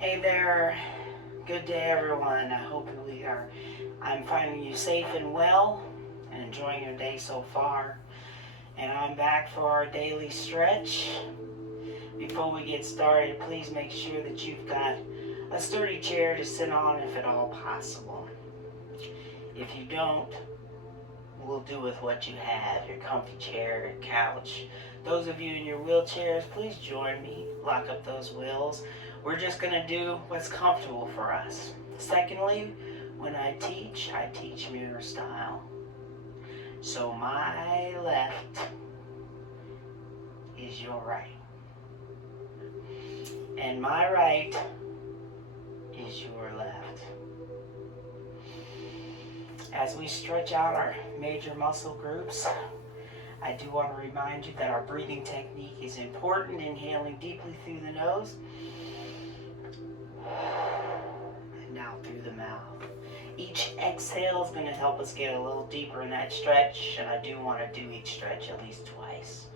Hey there, good day everyone. I'm finding you safe and well and enjoying your day so far. And I'm back for our daily stretch. Before we get started, please make sure that you've got a sturdy chair to sit on if at all possible. If you don't, we'll do with what you have, your comfy chair, your couch. Those of you in your wheelchairs, please join me. Lock up those wheels. We're just going to do what's comfortable for us. Secondly, when I teach mirror style. So my left is your right. And my right is your left. As we stretch out our major muscle groups, I do want to remind you that our breathing technique is important. Inhaling deeply through the nose and out through the mouth. Each exhale is going to help us get a little deeper in that stretch, and I do want to do each stretch at least twice.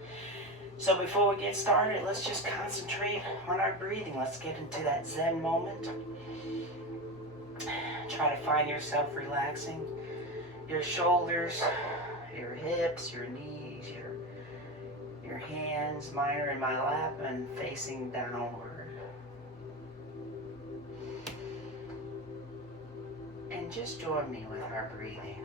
So before we get started, let's just concentrate on our breathing. Let's get into that Zen moment. Try to find yourself relaxing your shoulders, your hips, your knees, your hands. Mine are in my lap and facing downward. And just join me with our breathing.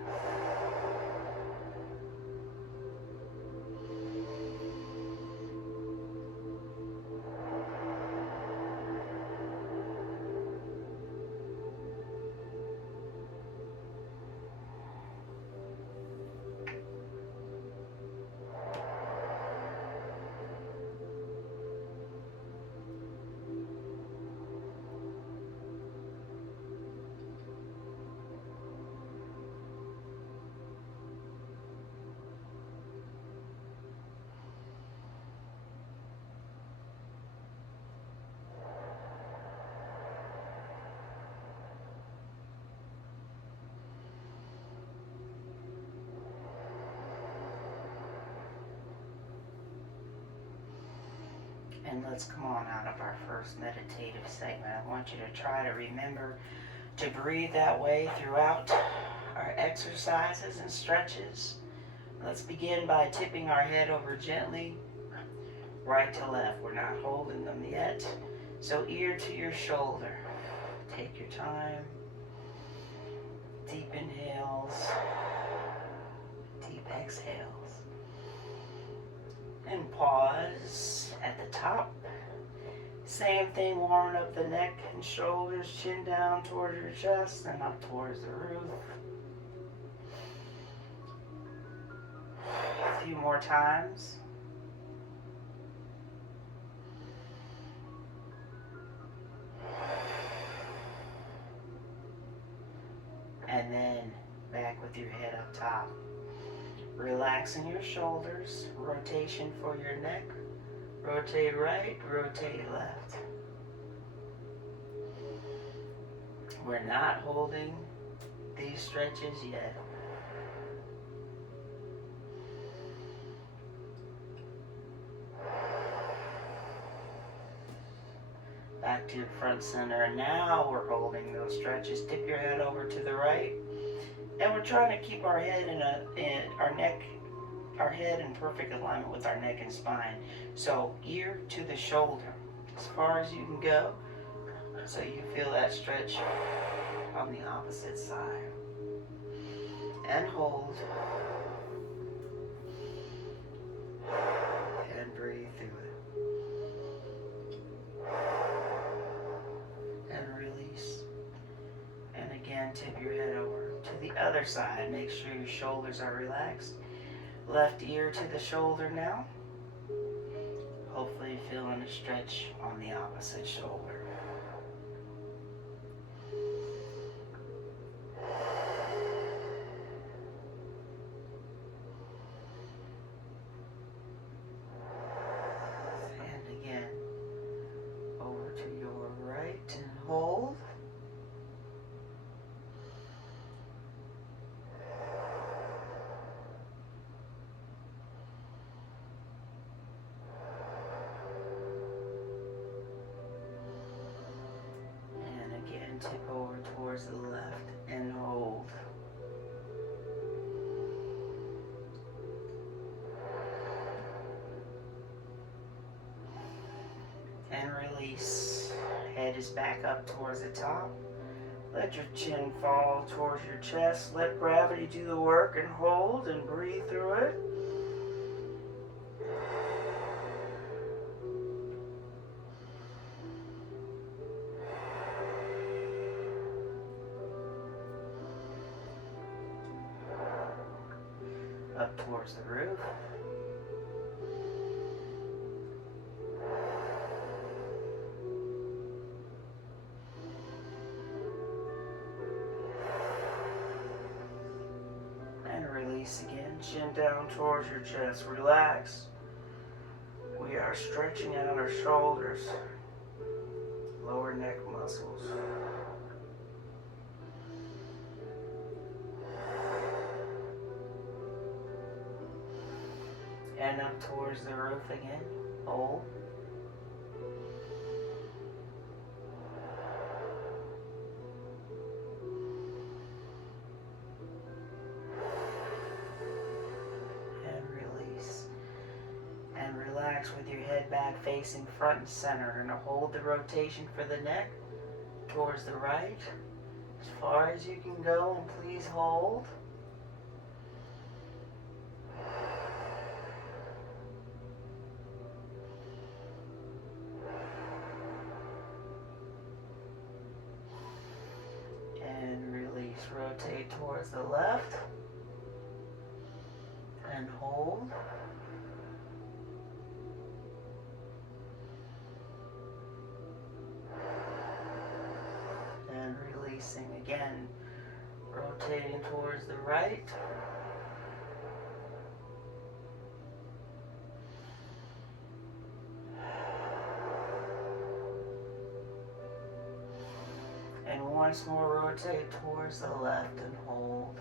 And let's come on out of our first meditative segment. I want you to try to remember to breathe that way throughout our exercises and stretches. Let's begin by tipping our head over gently, right to left. We're not holding them yet. So ear to your shoulder. Take your time. Deep inhales, deep exhales. And pause at the top. Same thing, warming up the neck and shoulders, chin down towards your chest and up towards the roof. A few more times. And then back with your head up top. Relaxing your shoulders, rotation for your neck. Rotate right, rotate left. We're not holding these stretches yet. Back to your front center. Now we're holding those stretches. Tip your head over to the right. And we're trying to keep our head our head in perfect alignment with our neck and spine. So ear to the shoulder, as far as you can go, so you feel that stretch on the opposite side. And hold. And breathe through it. And release. And again, tip your head over to the other side. Make sure your shoulders are relaxed. Left ear to the shoulder now. Hopefully feeling a stretch on the opposite shoulder. And again, over to your right and hold. And release. Head is back up towards the top. Let your chin fall towards your chest. Let gravity do the work and hold and breathe through it. Up towards the roof. Release again, chin down towards your chest, relax. We are stretching out our shoulders, lower neck muscles. And up towards the roof again, hold. Relax with your head back facing front and center. You're going to hold the rotation for the neck towards the right as far as you can go, and please hold. And release. Rotate towards the left and hold. Releasing again, rotating towards the right. And once more rotate towards the left and hold.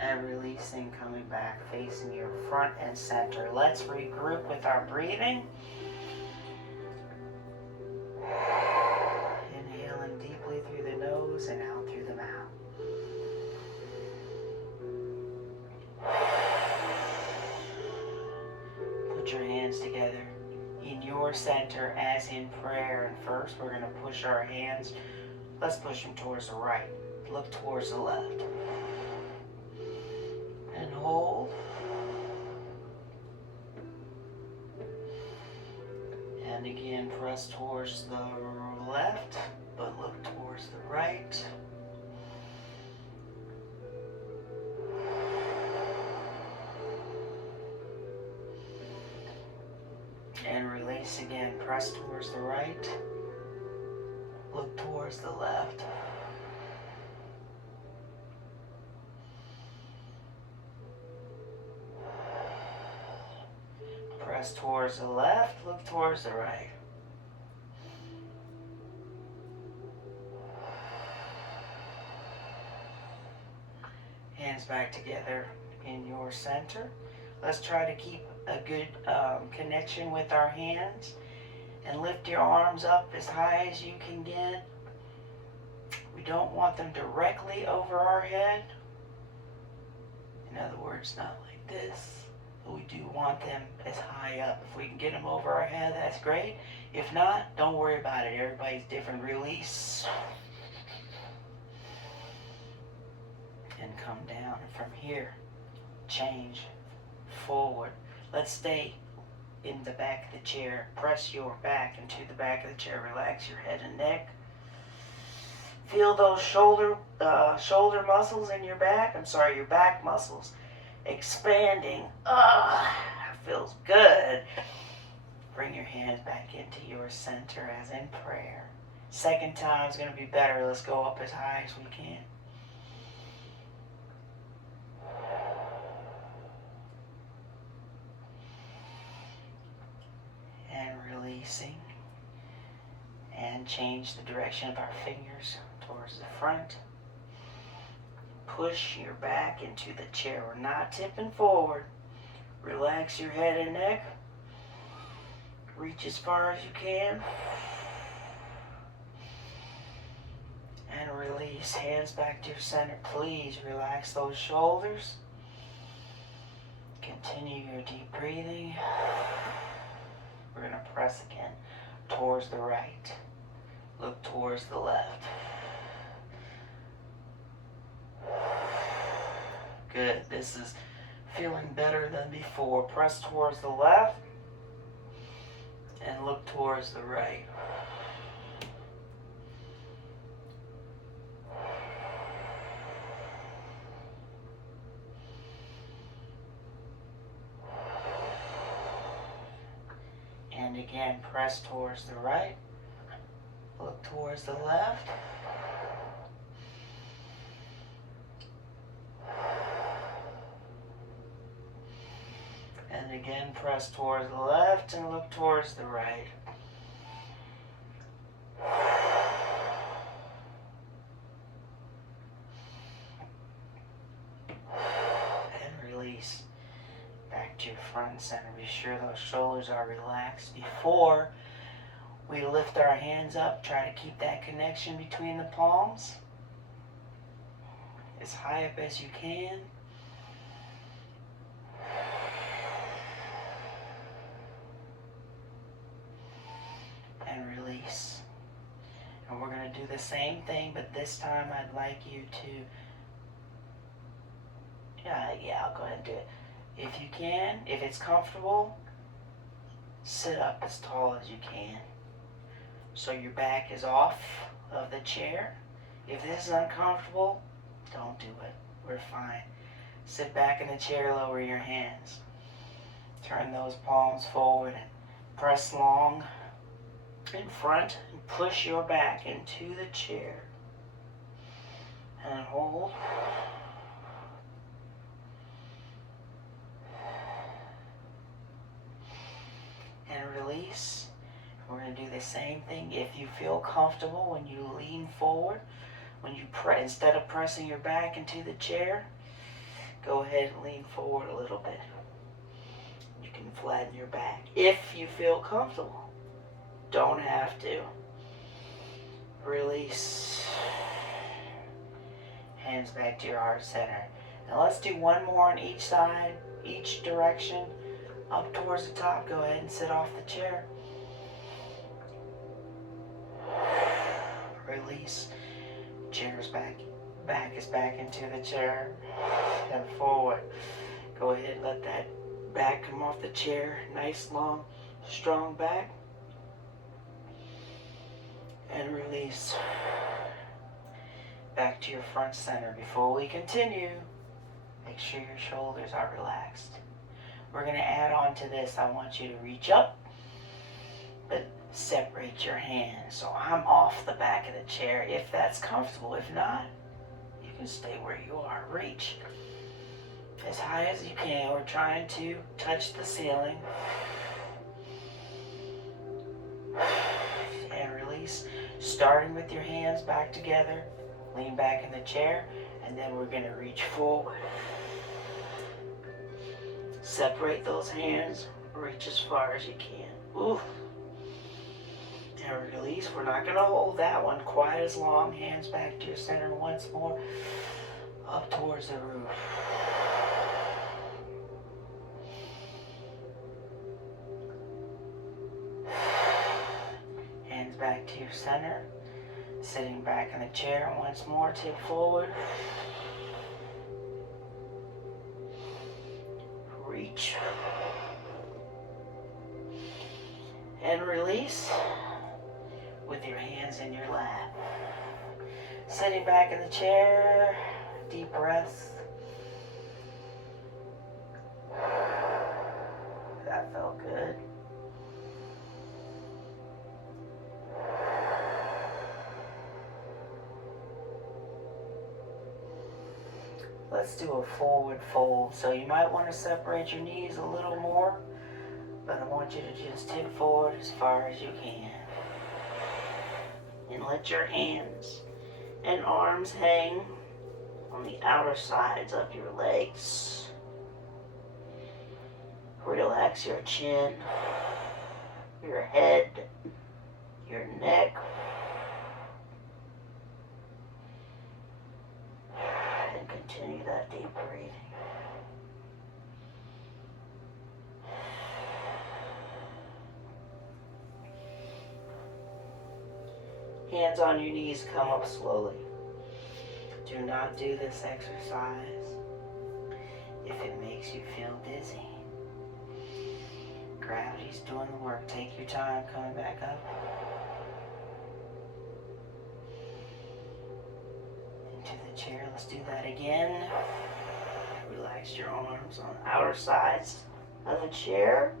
And releasing, coming back, facing your front and center. Let's regroup with our breathing. Inhaling deeply through the nose and out through the mouth. Put your hands together in your center as in prayer. And first we're going to push our hands. Let's push them towards the right. Look towards the left. And hold. And again, press towards the left, but look towards the right. And release again, press towards the right, look towards the left. Press towards the left, look towards the right. Hands back together in your center. Let's try to keep a good connection with our hands and lift your arms up as high as you can get. We don't want them directly over our head. In other words, not like this. We do want them as high up. If we can get them over our head, that's great. If not, don't worry about it. Everybody's different. Release. And come down. And from here, change forward. Let's stay in the back of the chair. Press your back into the back of the chair. Relax your head and neck. Feel those shoulder muscles in your back. Your back muscles expanding. Feels good. Bring your hands back into your center as in prayer. Second time is going to be better. Let's go up as high as we can. And releasing. And change the direction of our fingers towards the front. Push your back into the chair. We're not tipping forward. Relax your head and neck. Reach as far as you can. And release. Hands back to your center. Please relax those shoulders. Continue your deep breathing. We're going to press again towards the right. Look towards the left. Good. This is feeling better than before. Press towards the left and look towards the right. And again, press towards the right. Look towards the left. And again, press towards the left and look towards the right. And release. Back to your front and center. Be sure those shoulders are relaxed. Before we lift our hands up, try to keep that connection between the palms as high up as you can. And release. And we're going to do the same thing, but this time I'd like you to, I'll go ahead and do it. If you can, if it's comfortable, sit up as tall as you can. So your back is off of the chair. If this is uncomfortable, don't do it. We're fine. Sit back in the chair, lower your hands. Turn those palms forward and press long in front and push your back into the chair. And hold. And release. We're going to do the same thing. If you feel comfortable when you lean forward, when you instead of pressing your back into the chair, go ahead and lean forward a little bit. You can flatten your back if you feel comfortable. Don't have to. Release. Hands back to your heart center. Now let's do one more on each side, each direction. Up towards the top, go ahead and sit off the chair. Release. Chair is back. Back is back into the chair. And forward. Go ahead and let that back come off the chair. Nice, long, strong back. And release. Back to your front center. Before we continue, make sure your shoulders are relaxed. We're going to add on to this. I want you to reach up, but separate your hands. So I'm off the back of the chair if that's comfortable. If not, you can stay where you are. Reach as high as you can. We're trying to touch the ceiling. And release. Starting with your hands back together. Lean back in the chair. And then we're going to reach forward. Separate those hands. Reach as far as you can. Ooh. And release. We're not going to hold that one quite as long. Hands back to your center once more. Up towards the roof. Hands back to your center. Sitting back in the chair once more. Tip forward. Reach. And release with your hands in your lap. Sitting back in the chair, deep breaths. That felt good. Let's do a forward fold. So you might want to separate your knees a little more, but I want you to just tip forward as far as you can. And let your hands and arms hang on the outer sides of your legs. Relax your chin, your head, your neck. Hands on your knees, come up slowly. Do not do this exercise if it makes you feel dizzy. Gravity's doing the work. Take your time coming back up. Into the chair. Let's do that again. Relax your arms on the outer sides of the chair.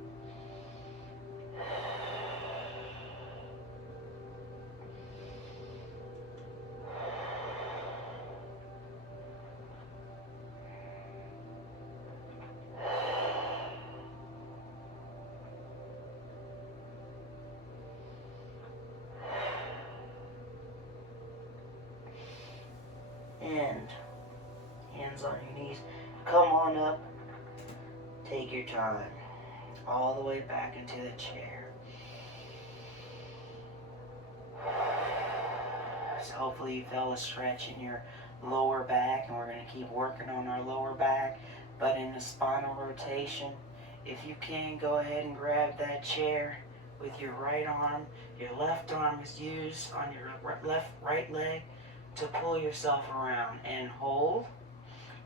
And hands on your knees. Come on up. Take your time. All the way back into the chair. So hopefully you felt a stretch in your lower back, and we're going to keep working on our lower back. But in the spinal rotation, if you can, go ahead and grab that chair with your right arm. Your left arm is used on your right leg to pull yourself around and hold.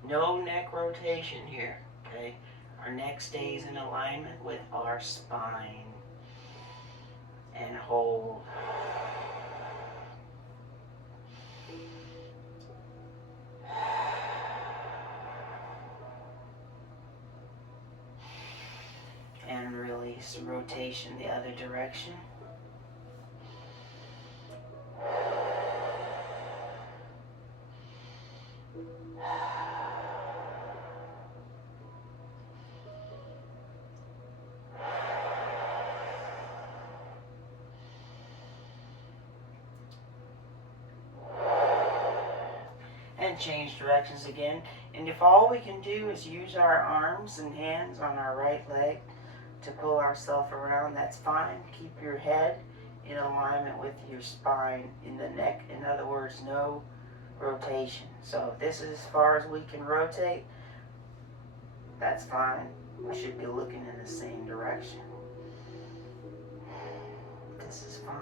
No neck rotation here, okay? Our neck stays in alignment with our spine. And hold. And release. Rotation the other direction. And change directions again. And if all we can do is use our arms and hands on our right leg to pull ourselves around, that's fine. Keep your head in alignment with your spine in the neck. In other words, no rotation. So if this is as far as we can rotate, that's fine. We should be looking in the same direction. This is fine.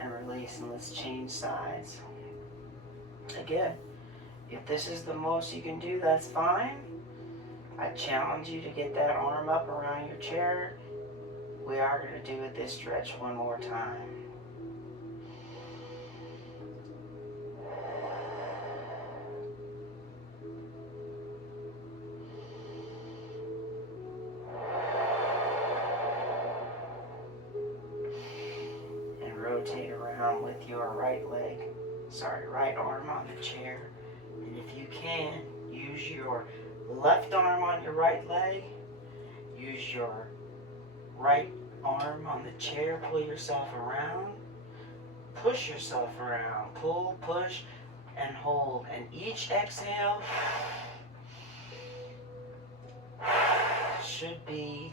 And release, and let's change sides. Again, if this is the most you can do, that's fine. I challenge you to get that arm up around your chair. We are going to do it this stretch one more time. Rotate around with your right arm on the chair. And if you can, use your left arm on your right leg. Use your right arm on the chair. Pull yourself around. Push yourself around. Pull, push, and hold. And each exhale should be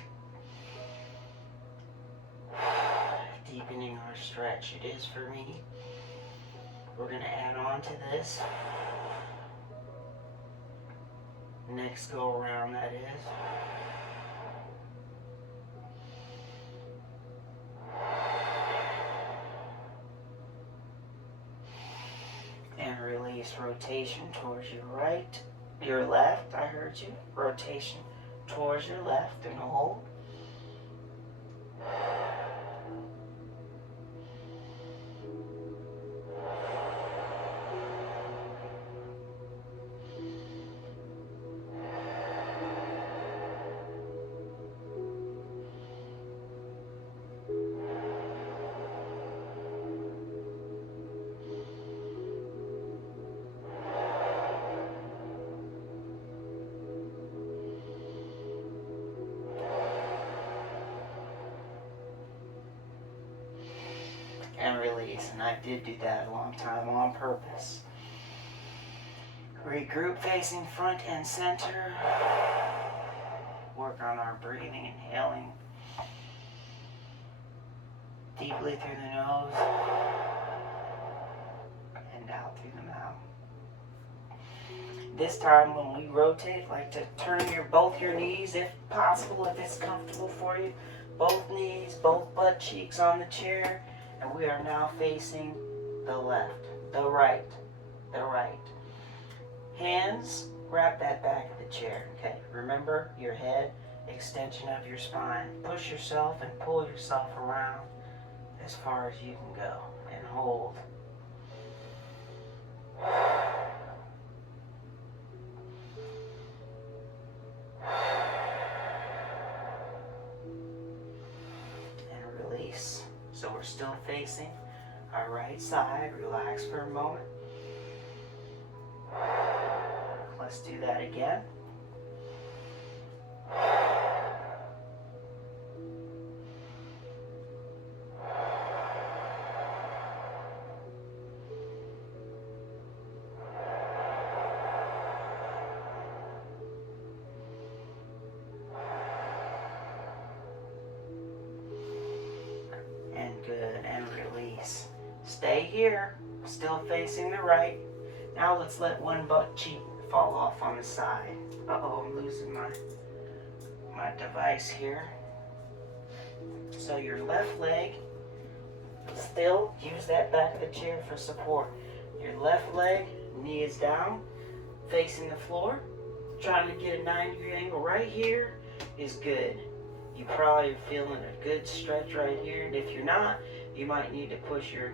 deepening our stretch. It is for me. We're going to add on to this. Next go around, that is. And release. Rotation towards your right, your left, I heard you. Rotation towards your left and hold. And release. And I did do that a long time on purpose. Regroup facing front and center. Work on our breathing, inhaling deeply through the nose and out through the mouth. This time when we rotate, like to turn both your knees if possible, if it's comfortable for you. Both knees, both butt cheeks on the chair. And we are now facing the left, the right, the right. Hands, grab that back of the chair. Okay, remember your head, extension of your spine. Push yourself and pull yourself around as far as you can go. And hold. And release. So we're still facing our right side. Relax for a moment. Let's do that again. And good, and release. Stay here, still facing the right. Now let's let one butt cheek fall off on the side. Uh-oh, I'm losing my device here. So your left leg, still use that back of the chair for support. Your left leg, knee is down, facing the floor, trying to get a 90-degree angle right here is good. You probably are feeling a good stretch right here, and if you're not, you might need to push your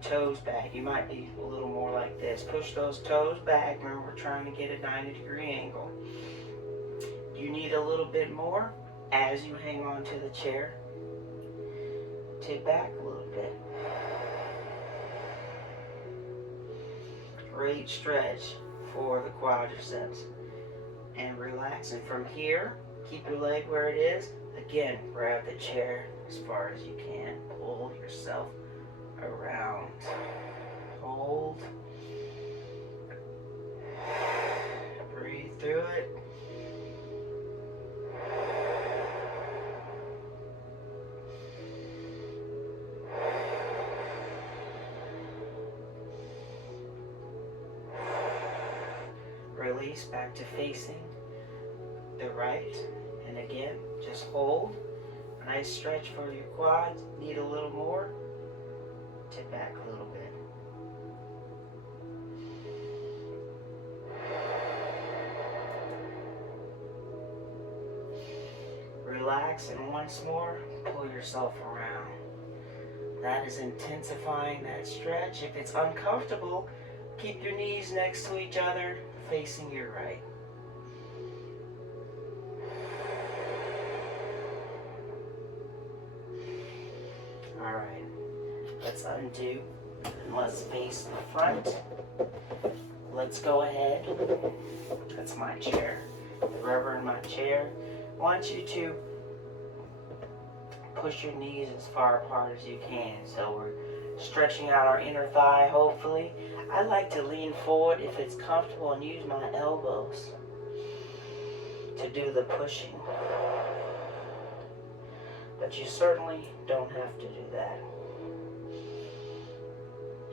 toes back. You might be a little more like this. Push those toes back. Remember, we're trying to get a 90-degree angle. You need a little bit more as you hang on to the chair. Tip back a little bit. Great stretch for the quadriceps. And relax. And from here, keep your leg where it is. Again, grab the chair as far as you can. Pull yourself around. Hold. Breathe through it. Release back to facing the right. And again, just hold. Nice stretch for your quads. Need a little more. Tip back a little bit. Relax, and once more, pull yourself around. That is intensifying that stretch. If it's uncomfortable, keep your knees next to each other, facing your right. Alright, let's undo and let's face the front. Let's go ahead. That's my chair. The rubber in my chair. I want you to push your knees as far apart as you can. So we're stretching out our inner thigh, hopefully. I like to lean forward if it's comfortable and use my elbows to do the pushing. But you certainly don't have to do that.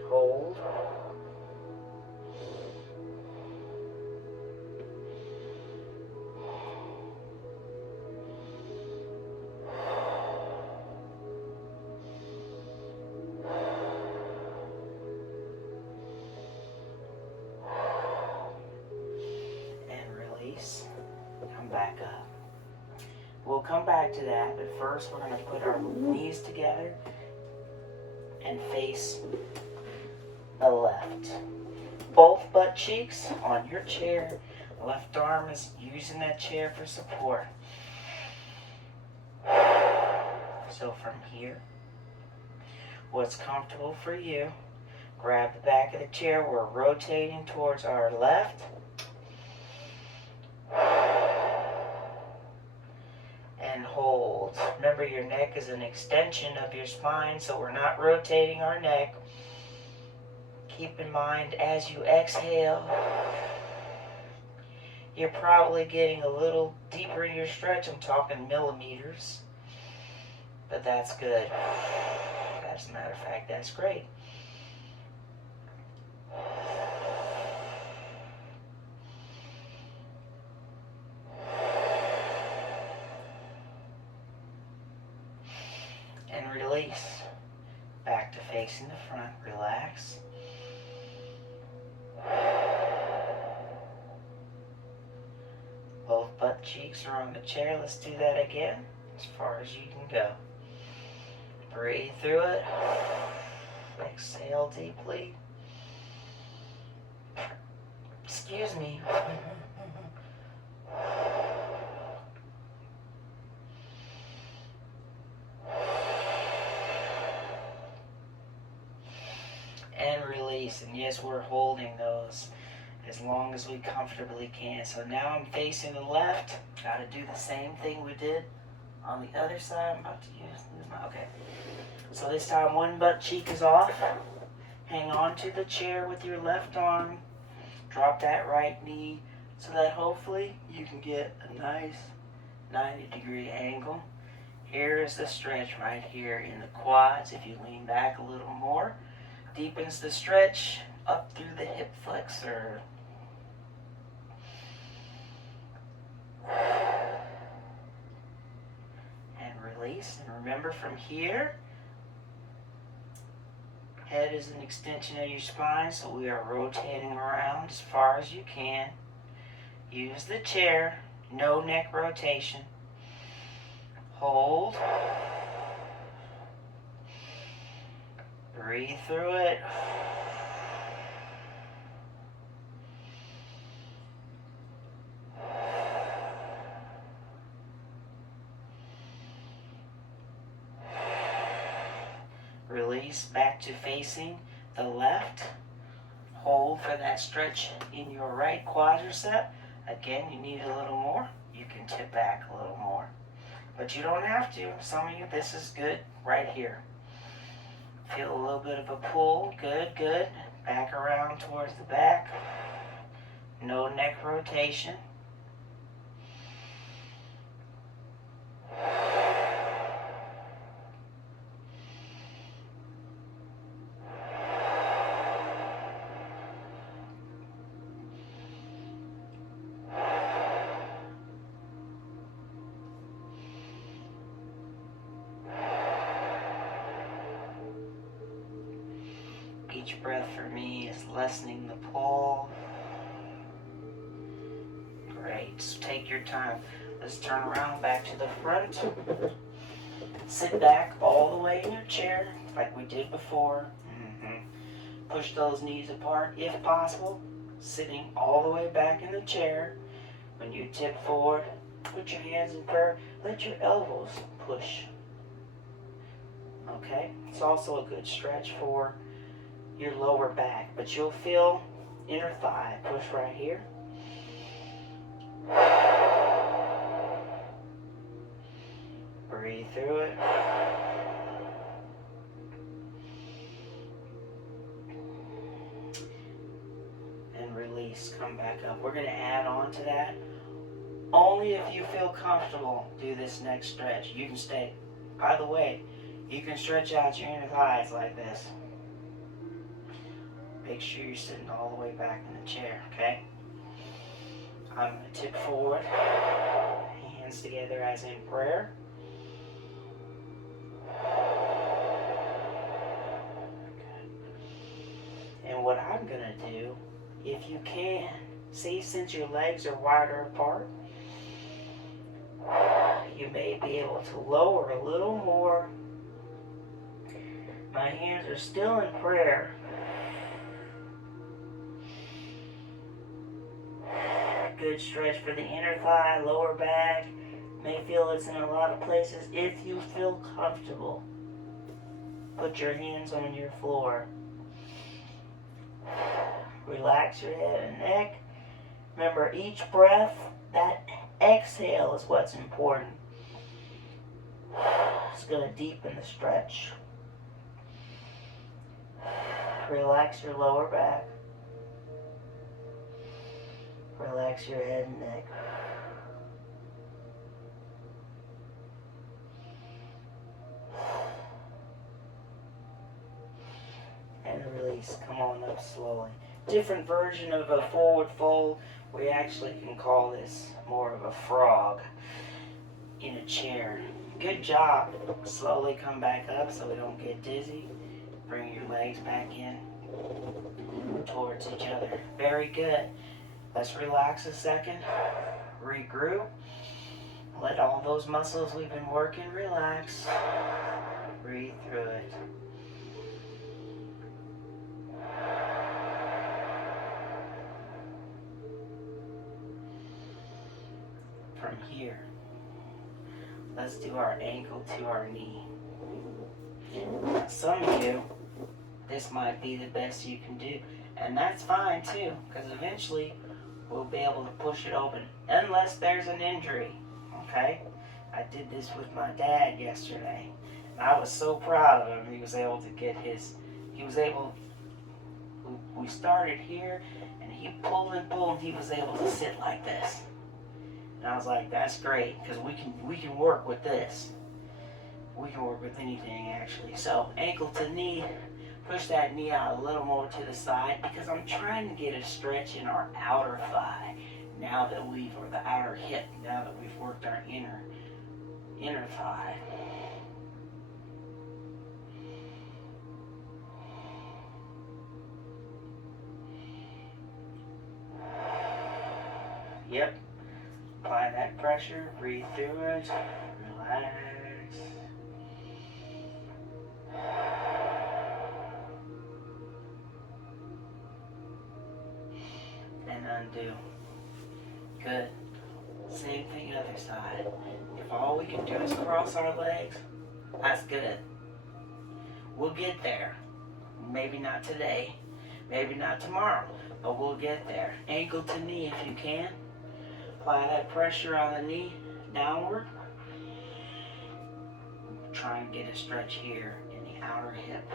Hold. Come back up. We'll come back to that, but first we're going to put our knees together and face the left. Both butt cheeks on your chair. Left arm is using that chair for support. So from here, what's comfortable for you, grab the back of the chair. We're rotating towards our left. And hold. Remember, your neck is an extension of your spine, so we're not rotating our neck. Keep in mind, as you exhale, you're probably getting a little deeper in your stretch. I'm talking millimeters, but that's good. As a matter of fact, that's great. release. Back to facing the front. Relax. Both butt cheeks are on the chair. Let's do that again, as far as you can go. Breathe through it. Exhale deeply. Excuse me. And release. And yes, we're holding those as long as we comfortably can. So now I'm facing the left. Got to do the same thing we did on the other side. I'm about to use my, okay. So this time one butt cheek is off. Hang on to the chair with your left arm. Drop that right knee so that hopefully you can get a nice 90-degree angle. Here is the stretch right here in the quads. If you lean back a little more, deepens the stretch up through the hip flexor. And release. And remember, from here, head is an extension of your spine, so we are rotating around as far as you can. Use the chair, no neck rotation. Hold. Breathe through it. Release back to facing the left. Hold for that stretch in your right quadricep. Again, you need a little more. You can tip back a little more. But you don't have to. Some of you, this is good right here. Feel a little bit of a pull. Good, good. Back around towards the back. No neck rotation. Each breath for me is lessening the pull. Great. So take your time. Let's turn around back to the front. Sit back all the way in your chair like we did before. Push those knees apart if possible. Sitting all the way back in the chair. When you tip forward, put your hands in prayer. Let your elbows push. Okay? It's also a good stretch for your lower back, but you'll feel inner thigh push right here. Breathe through it. And release. Come back up. We're going to add on to that. Only if you feel comfortable, do this next stretch. You can stay. By the way, you can stretch out your inner thighs like this. Make sure you're sitting all the way back in the chair, okay? I'm going to tip forward, hands together as in prayer. And what I'm going to do, if you can, see, since your legs are wider apart, you may be able to lower a little more. My hands are still in prayer. Good stretch for the inner thigh, lower back. May feel it's in a lot of places. If you feel comfortable, put your hands on your floor. Relax your head and neck. Remember, each breath, that exhale is what's important. It's going to deepen the stretch. Relax your lower back. Relax your head and neck. And release. Come on up slowly. Different version of a forward fold. We actually can call this more of a frog in a chair. Good job. Slowly come back up so we don't get dizzy. Bring your legs back in towards each other. Very good. Let's relax a second. Regroup. Let all those muscles we've been working relax. Breathe through it. From here, let's do our ankle to our knee. Now, some of you, this might be the best you can do. And that's fine too, because eventually we'll be able to push it open, unless there's an injury, okay? I did this with my dad yesterday, and I was so proud of him. He was able to get we started here, and he pulled and pulled, and he was able to sit like this. And I was like, that's great, because we can work with this. We can work with anything, actually. So, ankle to knee, push that knee out a little more to the side, because I'm trying to get a stretch in our outer thigh, or the outer hip, now that we've worked our inner thigh. Yep. Apply that pressure, breathe through it, relax. And undo. Good. Same thing other side. If all we can do is cross our legs, that's good. We'll get there. Maybe not today, maybe not tomorrow, but we'll get there. Ankle to knee if you can. Apply that pressure on the knee downward. Try and get a stretch here in the outer hip.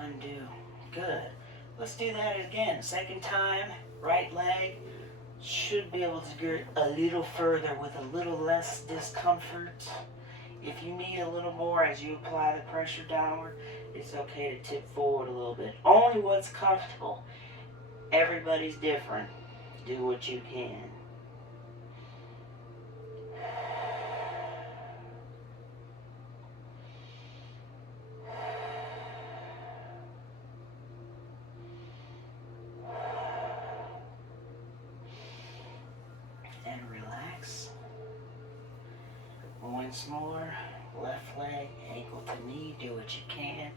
Undo. Good. Let's do that again. Second time, right leg should be able to get a little further with a little less discomfort. If you need a little more as you apply the pressure downward, it's okay to tip forward a little bit. Only what's comfortable. Everybody's different. Do what you can. And relax. Once more, left leg, ankle to knee, do what you can.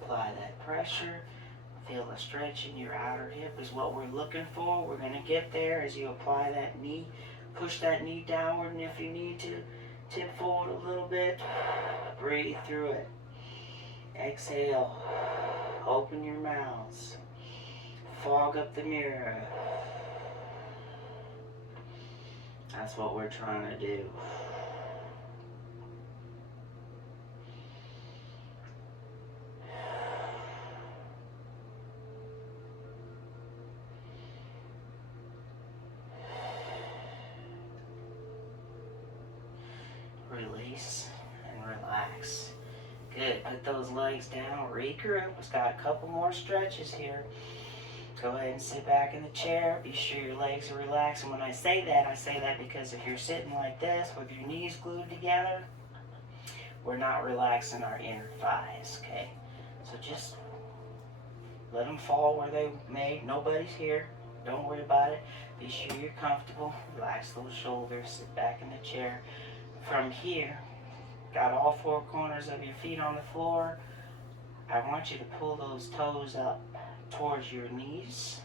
Apply that pressure. Feel a stretch in your outer hip is what we're looking for. We're going to get there as you apply that knee. Push that knee downward, and if you need to, tip forward a little bit. Breathe through it. Exhale. Open your mouths. Fog up the mirror. That's what we're trying to do. Release and relax. Good. Put those legs down. Regroup. We've got a couple more stretches here. Go ahead and sit back in the chair. Be sure your legs are relaxed. And when I say that because if you're sitting like this with your knees glued together, we're not relaxing our inner thighs, okay? So just let them fall where they may. Nobody's here. Don't worry about it. Be sure you're comfortable. Relax those shoulders. Sit back in the chair. From here, got all four corners of your feet on the floor. I want you to pull those toes up towards your knees.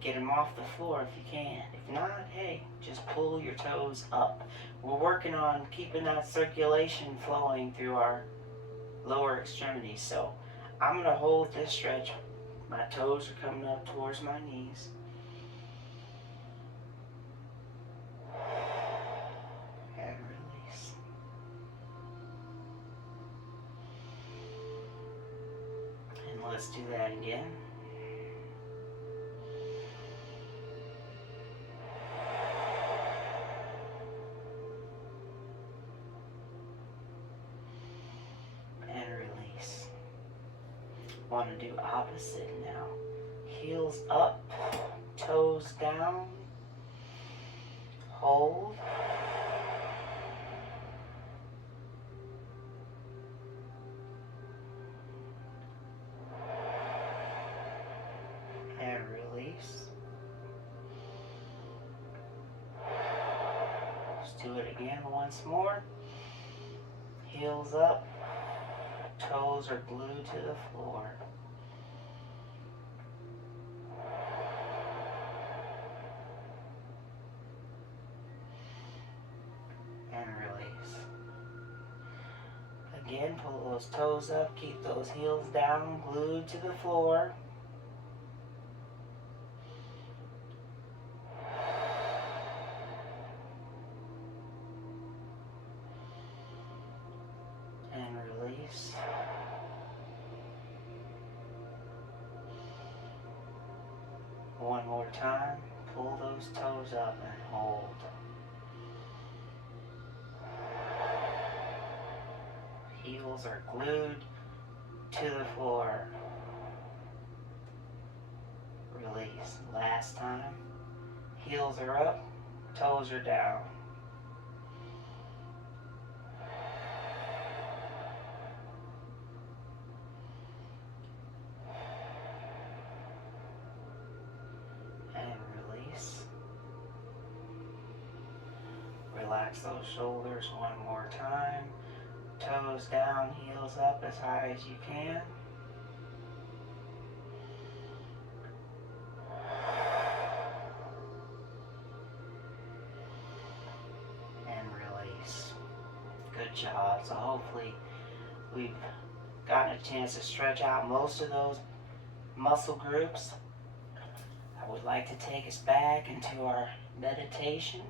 Get them off the floor if you can. If not, hey, just pull your toes up. We're working on keeping that circulation flowing through our lower extremities. So I'm going to hold this stretch. My toes are coming up towards my knees. Let's do that again. And release. Want to do opposite now. Heels up, toes down. Hold. And release. Let's do it again once more. Heels up, toes are glued to the floor. And release. Again, pull those toes up, keep those heels down, glued to the floor. And release. One more time, pull those toes up and hold. Heels are glued to the floor. Release. Last time. Heels are up, toes are down. And release. Relax those shoulders one more time. Toes down, heels up as high as you can. And release. Good job. So hopefully we've gotten a chance to stretch out most of those muscle groups. I would like to take us back into our meditation.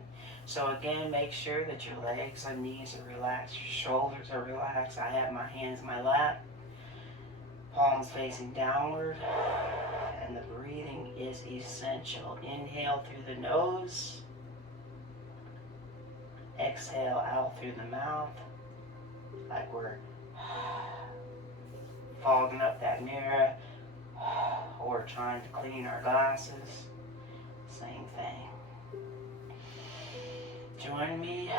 So again, make sure that your legs and knees are relaxed, your shoulders are relaxed. I have my hands in my lap, palms facing downward, and the breathing is essential. Inhale through the nose, exhale out through the mouth, like we're fogging up that mirror or trying to clean our glasses. Same thing. Join me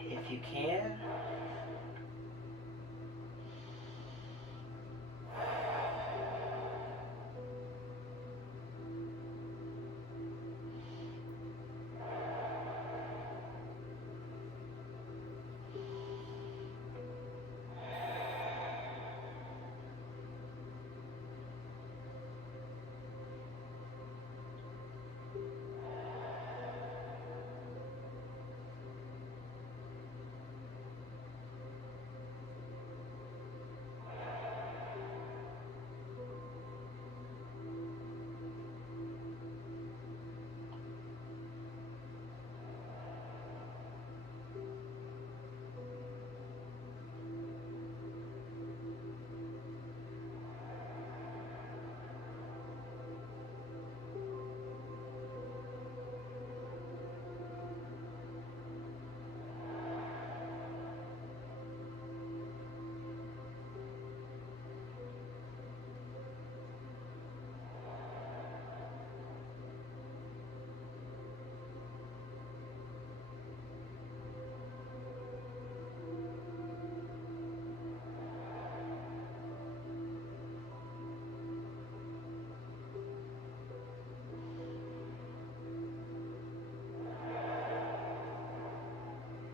if you can.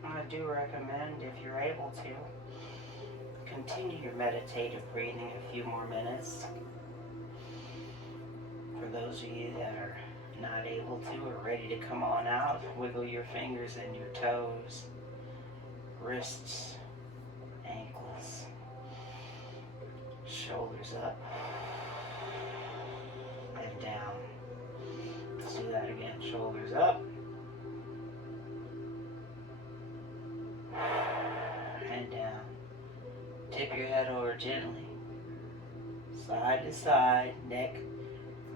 I do recommend, if you're able to, continue your meditative breathing a few more minutes. For those of you that are not able to or ready to come on out, wiggle your fingers and your toes, wrists, ankles, shoulders up and down. Let's do that again. Shoulders up and down. Tip your head over gently. side to side. Neck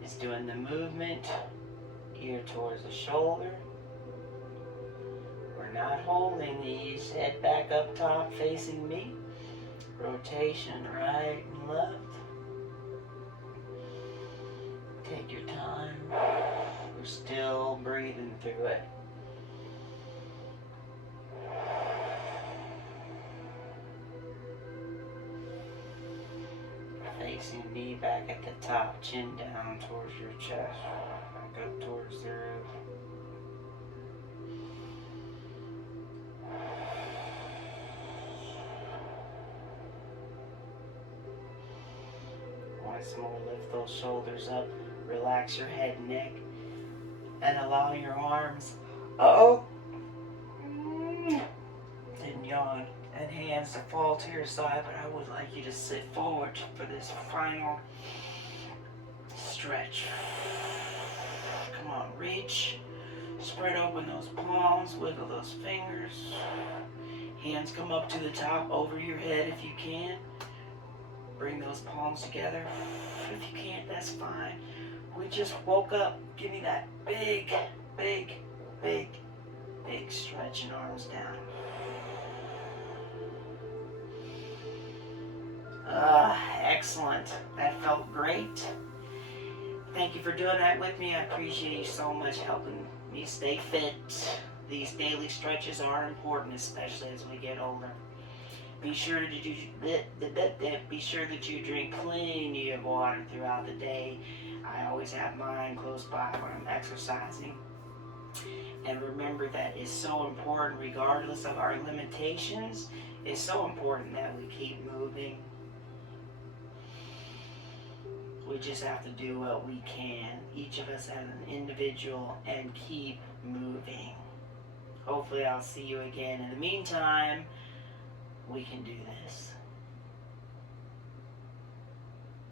is doing the movement, ear towards the shoulder. We're not holding these. Head back up top facing me. Rotation right and left. Take your time. We're still breathing through it. Facing me back at the top, chin down towards your chest, back up towards the roof. Once more, lift those shoulders up, relax your head and neck, and allow your arms, and yawn, and hands to fall to your side, but I would like you to sit forward for this final stretch. Come on, reach, spread open those palms, wiggle those fingers. Hands come up to the top, over your head if you can. Bring those palms together. If you can't, that's fine. We just woke up. Give me that big, big, big, big stretch and arms down. Excellent. That felt great. Thank you for doing that with me. I appreciate you so much helping me stay fit. These daily stretches are important, especially as we get older. Be sure that you drink plenty of water throughout the day. I always have mine close by when I'm exercising. And remember that it's so important, regardless of our limitations, it's so important that we keep moving. We just have to do what we can, each of us as an individual, and keep moving. Hopefully I'll see you again. In the meantime, we can do this.